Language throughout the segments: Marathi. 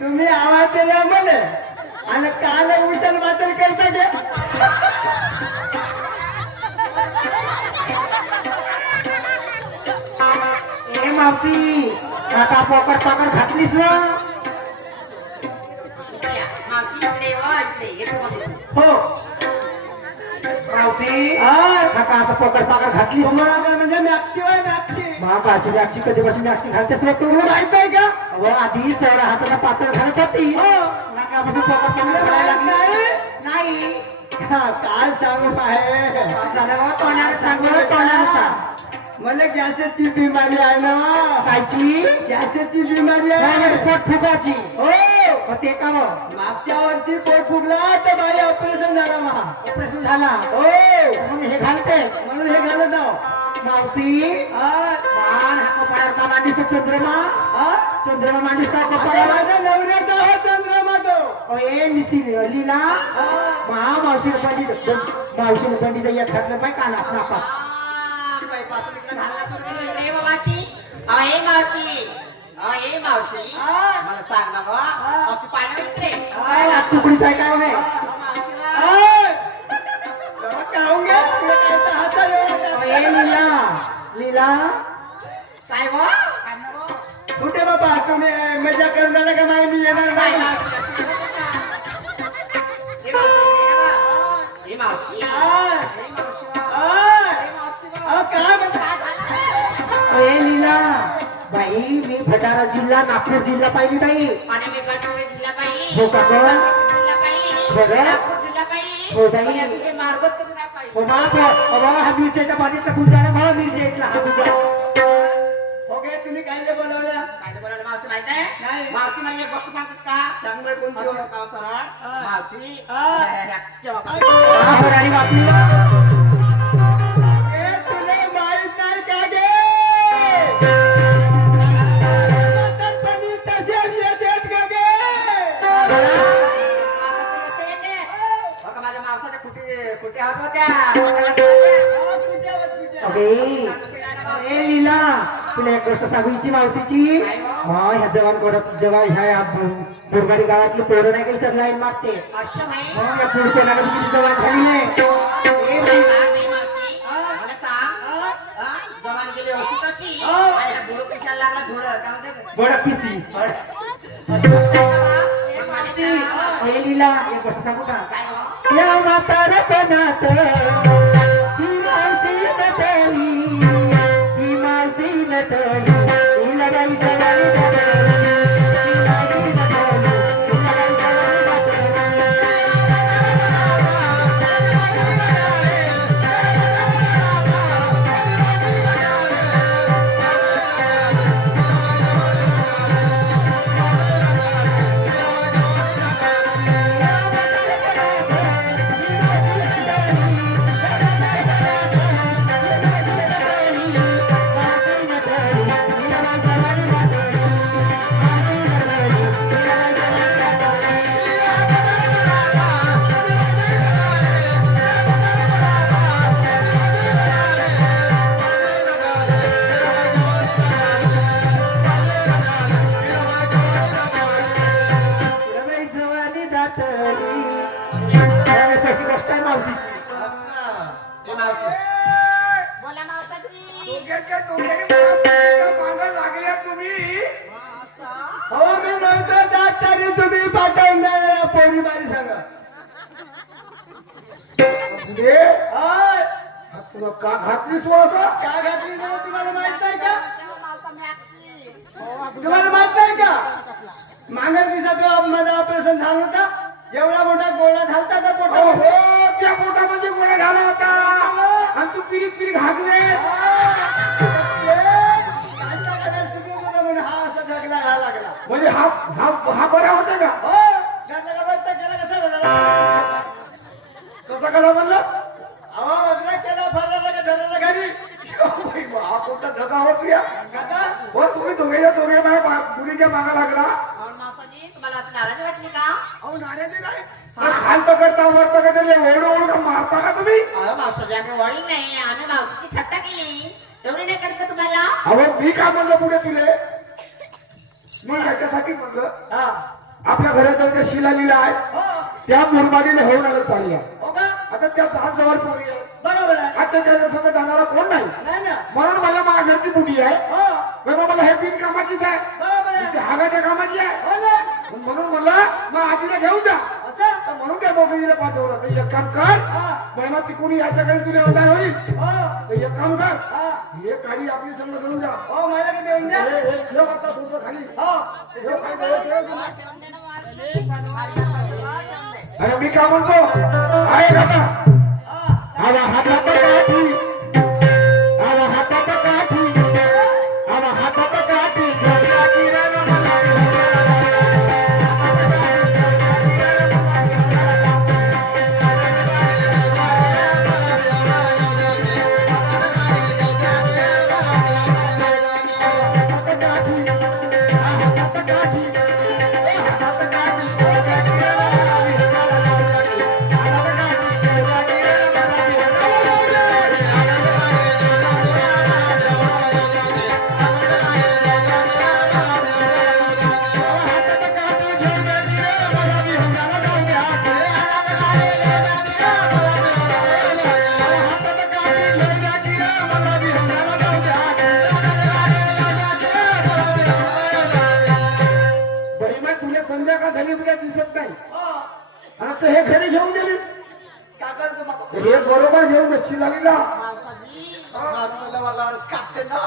तुम्ही आवाज दिला म्हणे आणि काल उचल बातल करता घ्या. ए मावशी काका पॉकर पॉकर घातलीस ना. हो मावशी काका असं पॉकर पॉकर घातलीस ना. म्हणजे मॅक्सिवाय मॅक्सी महागाची मॅक्सी कधीपासून मॅक्सी घालतेस रे तू. माहित आहे का? अहो आधी सर हाताला पातळ घालत होती. नाकापासून पॉकर पॉकर करायला लागली. नाही काय सांगू आहे तोंडाने सांगू तोंडाने सांग. मला गॅसेची बिमारी आहे ना. कायची गॅसेची बिमारी आहे. पोट फुगाची. हो मग ते का मग मागच्या वर्षी पोट फुगला तर माझे ऑपरेशन झालं महा. ऑपरेशन झाला. हो म्हणून हे घालते म्हणून हे घालत नाव. मावशी मान हा कपाळावर का मांडीस चंद्रमा. चंद्रमा मांडीस का कपाळावर. माझ्या नवऱ्याचा हा चंद्रमा तो. ए निसी लीला महा मावशीने बंडीचं एक घातलं पाय कानात नापात. मला सांग ना बा अशी पाहिजे इकडे काय आज कुकडीच आहे काय नाही. ए लीला लीला काय कुठे बाबा तुम्ही मजा करून आला का नाही. मी येणार नाही. काय म्हणता? ए लीला बाई मी भटारा जिल्हा नागपूर जिल्हा पाहिली बाई. जिल्हा हो का गं? बरं. हो बाई. मार्बत कधी नाही पाहिजे हो बा हा मिरच्याच्या बाजूचा गुजारा भाव मिरच्या इथला हा गुजारा. ओके तुम्ही काय बोलवल्या. काय बोलायला मावशी माहित आहे नाही. मावशी मला एक गोष्ट सांगतेस का सांग बरं कोणती. असं का सरळ मावशी आणि बापली ए, तुला माहित नाही का गे. म्हातारपणी तसेच येतात का गे. माझ्या मावसाच्या कुठे होत होत्या ए लीला तुला एक गोष्ट सांगूची मावशीची. ह्या जवान जवान ह्या बोरगाडी गावातली पोरं नाही गेली तर लाईन मागते. अशा माहिती या पुढे कोणाला किती जवान झाली नाही. ए बाई, मला सांग जवान गेली अशी कशी धुळ पिशाला लागला धुळ काय म्हणते बडा पिसी. ए लीला एक गोष्ट सांगू का. या म्हातारपणात ही मावशी नटली, ही मावशी नटली. हिला बाई जवानी जगली, ही मावशी नटली, हिला बाई जवानी बोला मावसाची लागल्या तुम्ही. हो मी म्हणतो जात तरी तुम्ही पाठवून द्या पोरी बारी सांगा. तुला का घातलीस वा असं. का घातली नाही तुम्हाला माहित नाही का. मावसा मॅक्सी तुम्हाला माहित नाही का मागच्या दिवसात माझं ऑपरेशन झालं होता. एवढा मोठा गोळा झालता त्या पोटामध्ये. त्या पोटामध्ये गोळा झाला होता आणि तू पिरीत हागले. हा असा जगला घा लागला. म्हणजे हा हा हा बरा होता का. हो जगला बघता केला कसा रडला. कसा कसा म्हणलं. हवा बदला केला फरला का धरला घरी. हा कोणता धगा होती या. काका हो तुम्ही दोघे माझ्या मुलीच्या मागा लागला. मावसाची तुम्हाला असं नाराजी वाटली का अहो नाण्याची नाही. शांत करता वरता का त्याला ओढ ओढ मार मारता का तुम्ही? अहो मावसाची आम्ही वडील नाही, आम्ही मावसाची थट्टा केली तेवढी नाही कळत का तुम्हाला? अहो मी काय म्हणलं पुढे तुले, मी ह्याच्यासाठी म्हणलं हा. आपल्या घरात त्या शिला लिला आहे हो. त्या मुरबाडीला होऊन आलं चालल्या. हो का? आता त्या हात जवळ पोरी आहे, बरोबर आहे. आता त्याच्या संग जाणारा कोण नाही, नाही ना. म्हणून मला माझ्या घरची बुडी आहे. हो. बाबा मला हे बिन कामाचीच आहे, बरोबर आहे. ती हागाच्या कामाची आहे. हो ना. म्हणून म्हणलं मग आजीला घेऊन जा. असं? तर म्हणून त्या दोघीला पाठवलं. तर एक काम कर, हा. महिमा तिकडून यायच्या काही तुला अवधान होईल. हो. तर एक काम कर, हा. हे गाडी आपली संग घेऊन जा. हो, मला किती देऊन द्या. हे ठेव आता तुझं खाली. हो. ठेव खाली, ठेव. अरे मी काय म्हणतो, आहे दादा हा. आवा हातात काठी, आवा हातात काठी, आवा हातात काठी, काठी रे संध्याकाळ झाली उद्या दिसत नाही. हो. आता हे घरी घेऊन गेलीस, काय करतो मग? हे बरोबर घेऊन जाशील लागला. मावसाजी मला वालावरच कापते ना.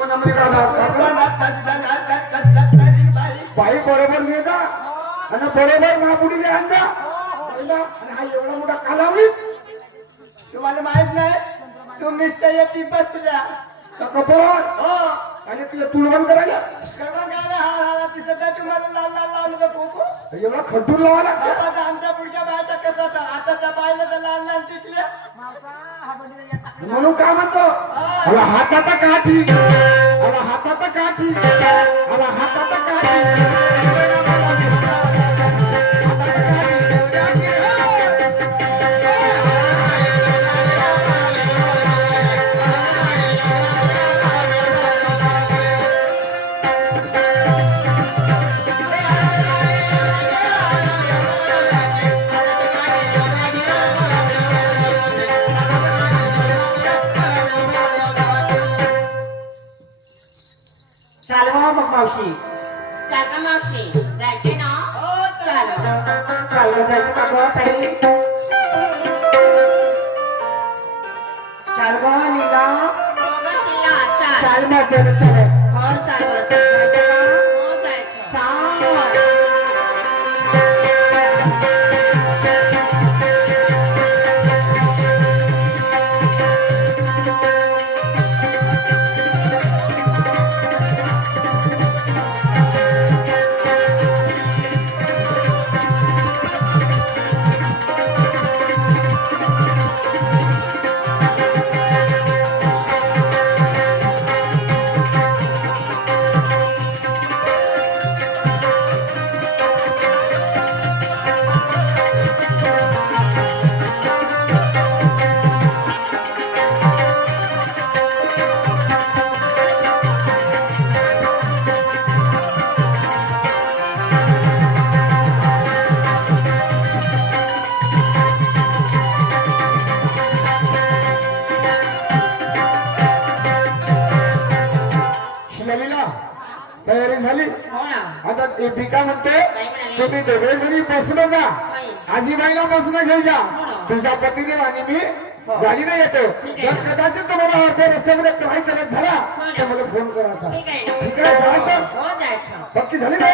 पण अमेरिका बाई. बाई बरोबर नाही का, आणि बरोबर महापुडीले आण जा. आणि हा एवढा मोठा कालावलीस तुम्हाला माहित नाही, तुम्हीच तर येती बसल्या. का कपोर हो. आणि तुझ्या तुलवण करायला कळवा गाला हा हा दिसत आहे तुम्हाला लाल लाल लावलं तर खूप. एवढा खड्डूर लावा लागतं. बाबा तर आमच्या पुढच्या बायचा कसा होता, आताच्या बायला तर लाल लाल टिकल्या. म्हणून काय म्हणतो, अला हातात काठी, अला हातात काठी, अला हातात काठी. चालवा मग मावशी. चाल का मावशी जायचे ना? हो, चाल चालवा जायचं का गं ताई? चालवा लीला. चाल चाल म्हातारं चालत. हो चाल बरं जायचं का? हो जायचं. चाल. शिलालीला तयारी झाली. हो ना. आता मी काय म्हणतो, काय म्हणाले? तुम्ही दोघे जणी बसलं जा, होय. आजीबाईला बसणं घेऊ जा. हो. तुझा पतीदेव आणि मी गाडीने येतो. ठीक आहे. जर कदाचित तुम्हाला अर्ध्या रस्त्यामध्ये काही करत झाला हो ना. तर मला फोन करायचा. ठीक आहे ना? ठीक आहे, जायचं. हो जायचं. पक्की झाली ना?